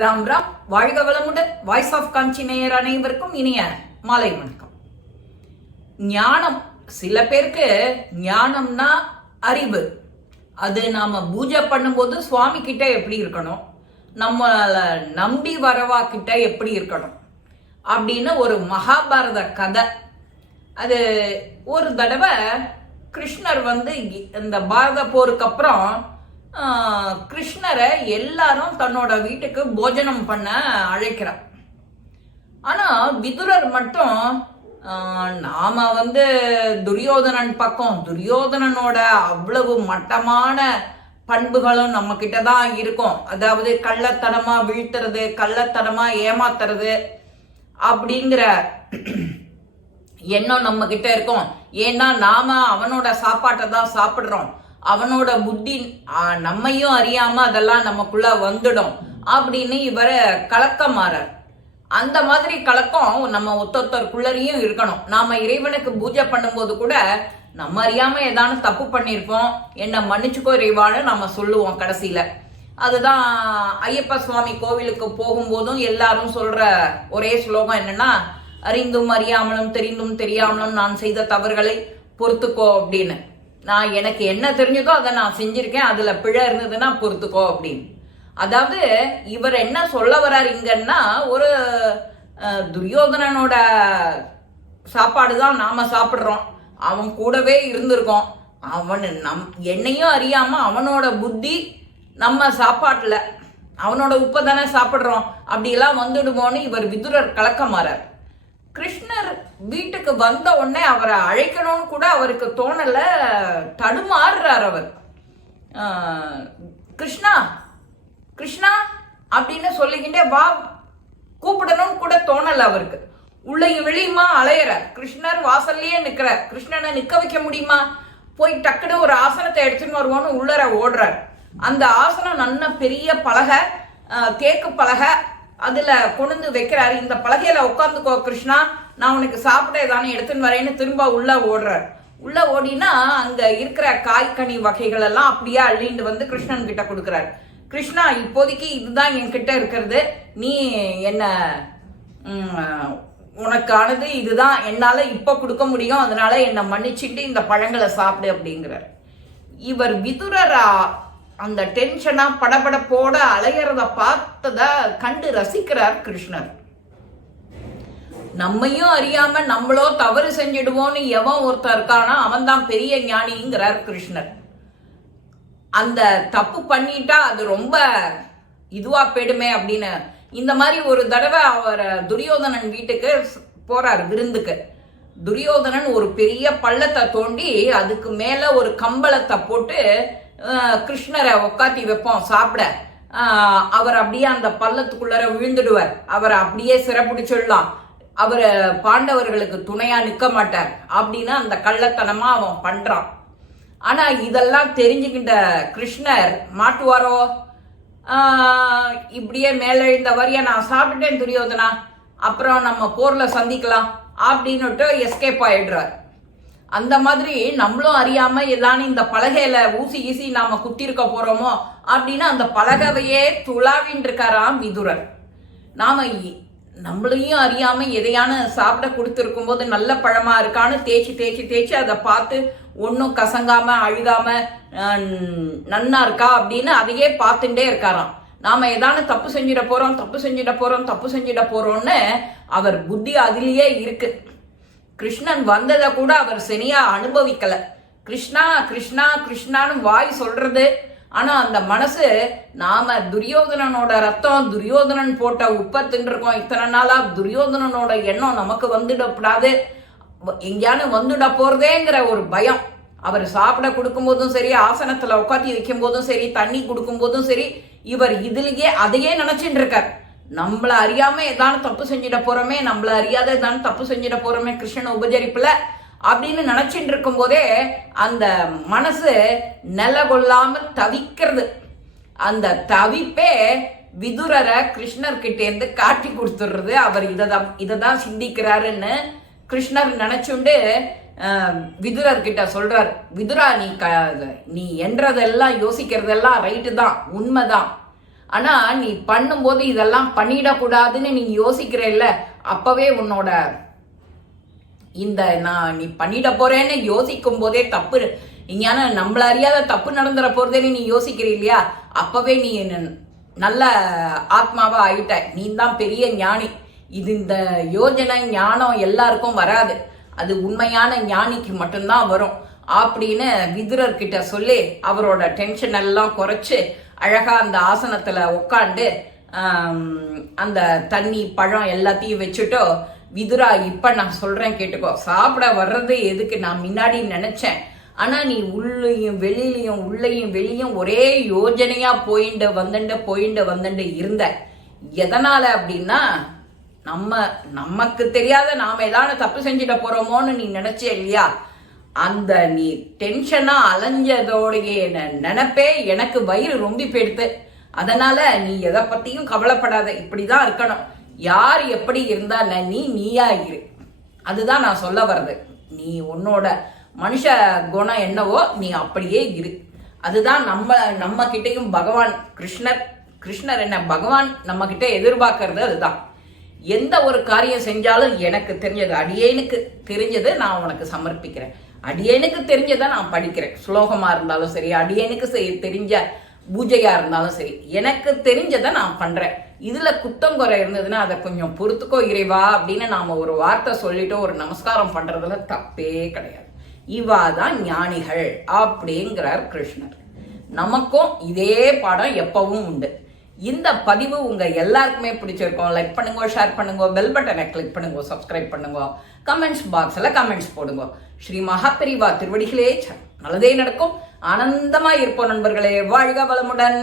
ராம் ராம். வாழ்க வளமுடன். Voice of காஞ்சி நேயர் அனைவருக்கும் இனிய மாலை வணக்கம். ஞானம் சில பேருக்கு ஞானம்னா அறிவு. அது நாம பூஜை பண்ணும்போது சுவாமி கிட்ட எப்படி இருக்கணும்? நம்மளை நம்பி வரவா கிட்ட எப்படி இருக்கணும்? அப்படின்னு ஒரு மகாபாரத கதை. அது ஒரு தடவை கிருஷ்ணர் வந்து இந்த பாரத போருக்கு அப்புறம் கிருஷ்ணரை எல்லாரும் தன்னோட வீட்டுக்கு போஜனம் பண்ண அழைக்கிறார். ஆனா விதுரர் மட்டும் நாம வந்து துரியோதனன் பக்கம் துரியோதனனோட அவ்வளவு மட்டமான பண்புகளும் நம்ம கிட்ட தான் இருக்கும். அதாவது கள்ளத்தனமா வீழ்த்துறது கள்ளத்தனமா ஏமாத்துறது அப்படிங்கிற எண்ணம் நம்ம கிட்ட இருக்கும். ஏன்னா நாம அவனோட சாப்பாட்டை தான் சாப்பிடுறோம். அவனோட புத்தி நம்மையும் அறியாம அதெல்லாம் நமக்குள்ள வந்துடும் அப்படின்னு இவரை கலக்கமாறார் அந்த மாதிரி கலக்கம் நம்ம ஒத்தொத்தருக்குள்ளரையும் இருக்கணும். நாம இறைவனுக்கு பூஜை பண்ணும்போது கூட நம்ம அறியாம ஏதானு தப்பு பண்ணியிருப்போம். என்ன மன்னிச்சுக்கோ இறைவான்னு நம்ம சொல்லுவோம் கடைசியில. அதுதான் ஐயப்ப சுவாமி கோவிலுக்கு போகும்போதும் எல்லாரும் சொல்ற ஒரே ஸ்லோகம் என்னன்னா அறிந்தும் அறியாமலும் தெரிந்தும் தெரியாமலும் நான் செய்த தவறுகளை பொறுத்துக்கோ அப்படின்னு. நான் எனக்கு என்ன தெரிஞ்சுக்கோ அதை நான் செஞ்சிருக்கேன். அதில் பிழை இருந்ததுன்னா பொறுத்துக்கோ அப்படின்னு. அதாவது இவர் என்ன சொல்ல வர்றார் இங்கன்னா ஒரு துரியோதனனோட சாப்பாடு தான் நாம் சாப்பிட்றோம். அவன் கூடவே இருந்திருக்கோம். அவன் நம் என்னையும் அறியாமல் அவனோட புத்தி நம்ம சாப்பாட்டில் அவனோட உப்பை தானே சாப்பிட்றோம். அப்படியெல்லாம் வந்துடுமோன்னு இவர் விதுரர் கலக்கமாறார். கிருஷ்ணர் வீட்டுக்கு வந்த உடனே அவரை அழைக்கணும்னு கூட அவருக்கு தோணல. தடுமாறுறார் அவர். கிருஷ்ணா கிருஷ்ணா அப்படின்னு சொல்லிக்கிட்டே வா கூப்பிடணும்னு கூட தோணல அவருக்கு. உள்ளையும் வெளியுமா அலையிறார் கிருஷ்ணர் வாசல்லையே நிற்கிறார் கிருஷ்ணனை நிற்க வைக்க முடியுமா? போய் டக்குன்னு ஒரு ஆசனத்தை எடுத்துன்னு வருவோன்னு உள்ளர ஓடுறார். அந்த ஆசனம் நல்ல பெரிய பலகை தேக்கு பலகை அதுல கொண்டு வைக்கிறாரு. இந்த பலகையில உட்காந்துக்கோ கிருஷ்ணா நான் உனக்கு சாப்பிட ஏதானே எடுத்துன்னு வரேன்னு திரும்ப உள்ள ஓடுறார். உள்ள ஓடினா அங்க இருக்கிற காய்கனி வகைகள் எல்லாம் அப்படியே அள்ளிண்டு வந்து கிருஷ்ணன் கிட்ட கொடுக்குறாரு. கிருஷ்ணா இப்போதைக்கு இதுதான் என்கிட்ட இருக்கிறது. நீ என்ன உனக்கானது இதுதான். என்னால இப்ப கொடுக்க முடியும். அதனால என்னை மன்னிச்சுட்டு இந்த பழங்களை சாப்பிடு அப்படிங்கிறார். இவர் விதுரரா அந்த டென்ஷனா படபடப்போட அலையறத பார்த்தத கண்டு ரசிக்கிறார் கிருஷ்ணர். நம்மையும் அறியாம நம்மளோ தவறு செஞ்சிடுவோன்னு எவன் ஒருத்தர் இருக்கானா அவன் தான் பெரிய ஞானிங்கிறார் கிருஷ்ணர். அந்த தப்பு பண்ணிட்டா அது ரொம்ப இதுவா போயிடுமே அப்படின்னு. இந்த மாதிரி ஒரு தடவை அவர் துரியோதனன் வீட்டுக்கு போறார் விருந்துக்கு. துரியோதனன் ஒரு பெரிய பள்ளத்தை தோண்டி அதுக்கு மேல ஒரு கம்பளத்தை போட்டு கிருஷ்ணரை உக்காத்தி வைப்போம் சாப்பிட. அவர் அப்படியே அந்த பள்ளத்துக்குள்ளர விழுந்துடுவார். அவரை அப்படியே சிறப்பிடிச்சிடலாம் அவர் பாண்டவர்களுக்கு துணையா நிற்க மாட்டார். அப்படின்னு அந்த கள்ளத்தனமா அவன் பண்றான். ஆனா இதெல்லாம் தெரிஞ்சுக்கிட்ட கிருஷ்ணர் மாட்டுவாரோ இப்படியே மேலெழுந்த வரிய நான் சாப்பிட்டேன் துரியோதனா? அப்புறம் நம்ம போர்ல சந்திக்கலாம். அப்படின்னுட்டு எஸ்கேப் ஆயிடுறார். அந்த மாதிரி நம்மளும் அறியாம ஏதானு இந்த பலகையில ஊசி ஈசி நாம குத்திருக்க போறோமோ அப்படின்னு அந்த பலகவையே துளாவின் இருக்காராம் விதுரர் நாம நம்மளையும் அறியாம எதையான சாப்பிட கொடுத்துருக்கும் போது நல்ல பழமா இருக்கான்னு தேய்ச்சி தேய்ச்சி தேய்ச்சி அதை பார்த்து ஒன்றும் கசங்காம அழுகாம நன்னா இருக்கா அப்படின்னு அதையே பார்த்துட்டே இருக்காராம். நாம ஏதான தப்பு செஞ்சிட போறோம் தப்பு செஞ்சிட போறோம் தப்பு செஞ்சிட போறோம்னு அவர் புத்தி அதிலேயே இருக்கு. கிருஷ்ணன் வந்ததை கூட அவர் சரியா அனுபவிக்கல. கிருஷ்ணா கிருஷ்ணா கிருஷ்ணான்னு வாய் சொல்றது. ஆனா அந்த மனசு நாம துரியோதனனோட ரத்தம் துரியோதனன் போட்ட உப்பை தின்றுருக்கோம். இத்தனை நாளா துரியோதனனோட எண்ணம் நமக்கு வந்துடப்படாது எங்கேயானு வந்துட போறதேங்கிற ஒரு பயம். அவர் சாப்பிட கொடுக்கும்போதும் சரி ஆசனத்துல உட்காத்தி வைக்கும் போதும் சரி தண்ணி கொடுக்கும் போதும் சரி இவர் இதுலயே அதையே நினைச்சிட்டு இருக்கார். நம்மள அறியாம ஏதானு தப்பு செஞ்சிட போறோமே நம்மள அறியாத ஏதானு தப்பு செஞ்சிட போறோமே கிருஷ்ணன் உபஜரிப்புல அப்படின்னு நினைச்சிட்டு இருக்கும் போதே அந்த மனசு நில கொள்ளாம தவிக்கிறது. அந்த தவிப்பே விதுரரை கிருஷ்ணர்கிட்டேருந்து இருந்து காட்டி கொடுத்துடுறது. அவர் இதை தான் சிந்திக்கிறாருன்னு கிருஷ்ணர் நினைச்சுண்டு விதுரர்கிட்ட விதுரர் சொல்றார். விதுரா நீ க நீ என்றதெல்லாம் யோசிக்கிறதெல்லாம் ரைட்டு தான் உண்மைதான். ஆனா நீ பண்ணும்போது இதெல்லாம் பண்ணிடக்கூடாதுன்னு நீ யோசிக்கிறல்ல. அப்பவே உன்னோட இந்த நான் நீ பண்ணிட போறேன்னு யோசிக்கும் போதே தப்பு. இங்கான நம்மள அறியாத தப்பு நடந்துற போறதேன்னு நீ யோசிக்கிற இல்லையா? அப்பவே நீ நல்ல ஆத்மாவா ஆயிட்ட. நீ தான் பெரிய ஞானி. இது இந்த யோஜனை ஞானம் எல்லாருக்கும் வராது. அது உண்மையான ஞானிக்கு மட்டும்தான் வரும். அப்படின்னு விதுரர்கிட்ட சொல்லி அவரோட டென்ஷன் எல்லாம் குறைச்சு அழகா அந்த ஆசனத்துல உட்காந்து அந்த தண்ணி பழம் எல்லாத்தையும் வச்சுட்டோ விதுரா இப்ப நான் சொல்றேன் கேட்டுக்கோ. சாப்பிட வர்றது எதுக்கு? நான் முன்னாடி நினைச்சேன். ஆனா நீ உள்ளேயும் வெளியிலையும் உள்ளேயும் வெளியும் ஒரே யோஜனையா போயிண்டு வந்துண்டு போயிண்டு வந்துண்டு இருந்த. எதனால அப்படின்னா நம்ம நமக்கு தெரியாத நாம ஏதாவது தப்பு செஞ்சுட்டு போறோமோன்னு நீ நினைச்சே இல்லையா? அந்த நீ டென்ஷனா அலைஞ்சதோடைய ந- நினைப்பே? எனக்கு வயிறு ரொம்பி போயிடுது அதனால நீ எதை பத்தியும் கவலைப்படாத. இப்படிதான் இருக்கணும். யார் எப்படி இருந்தா நீ நீயா இரு. அதுதான் நான் சொல்ல வர்றது. நீ உன்னோட மனுஷ குணம் என்னவோ நீ அப்படியே இரு. அதுதான் நம்ம நம்ம கிட்டயும் பகவான் கிருஷ்ணர். கிருஷ்ணர் என்ன பகவான் நம்ம கிட்ட எதிர்பார்க்கறது அதுதான். எந்த ஒரு காரியம் செஞ்சாலும் எனக்கு தெரிஞ்சது அடியேனுக்கு தெரிஞ்சது நான் உனக்கு சமர்ப்பிக்கிறேன். அடியனுக்கு தெரிஞ்சதை நான் படிக்கிறேன். ஸ்லோகமாக இருந்தாலும் சரி அடியனுக்கு தெரிஞ்ச பூஜையாக இருந்தாலும் சரி எனக்கு தெரிஞ்சதை நான் பண்ணுறேன் இதில் குத்தம் குறை இருந்ததுன்னா அதை கொஞ்சம் பொறுத்துக்கோ இறைவா அப்படின்னு நாம் ஒரு வார்த்தை சொல்லிட்டு ஒரு நமஸ்காரம் பண்ணுறதுல தப்பே கிடையாது. இவா தான் ஞானிகள் அப்படிங்கிறார் கிருஷ்ணர். நமக்கும் இதே பாடம் எப்பவும் உண்டு. இந்த பதிவு உங்கள் எல்லாருக்குமே பிடிச்சிருக்கும். லைக் பண்ணுங்க ஷேர் பண்ணுங்க பெல் பட்டனை கிளிக் பண்ணுங்க சப்ஸ்கிரைப் பண்ணுங்க கமெண்ட்ஸ் பாக்ஸில் கமெண்ட்ஸ் போடுங்க. ஸ்ரீ மகாபெரிவா திருவடிகளே நல்லதே நடக்கும். ஆனந்தமாக இருப்போம் நண்பர்களே. வாழ்க வளமுடன்.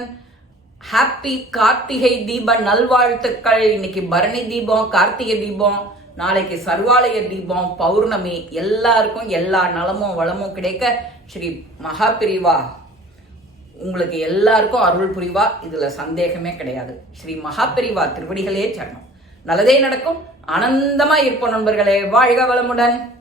ஹாப்பி கார்த்திகை தீப நல்வாழ்த்துக்கள். இன்னைக்கு பரணி தீபம் கார்த்திகை தீபம் நாளைக்கு சர்வாலய தீபம் பௌர்ணமி. எல்லாருக்கும் எல்லா நலமும் வளமும் கிடைக்க ஸ்ரீ மகாபிரிவா உங்களுக்கு எல்லாருக்கும் அருள் புரிவா. இதுல சந்தேகமே கிடையாது. ஸ்ரீ மகாபெரிவா திருவடிகளே சரணம். நல்லதே நடக்கும். ஆனந்தமா இருப்போம் நண்பர்களே. வாழ்க வளமுடன்.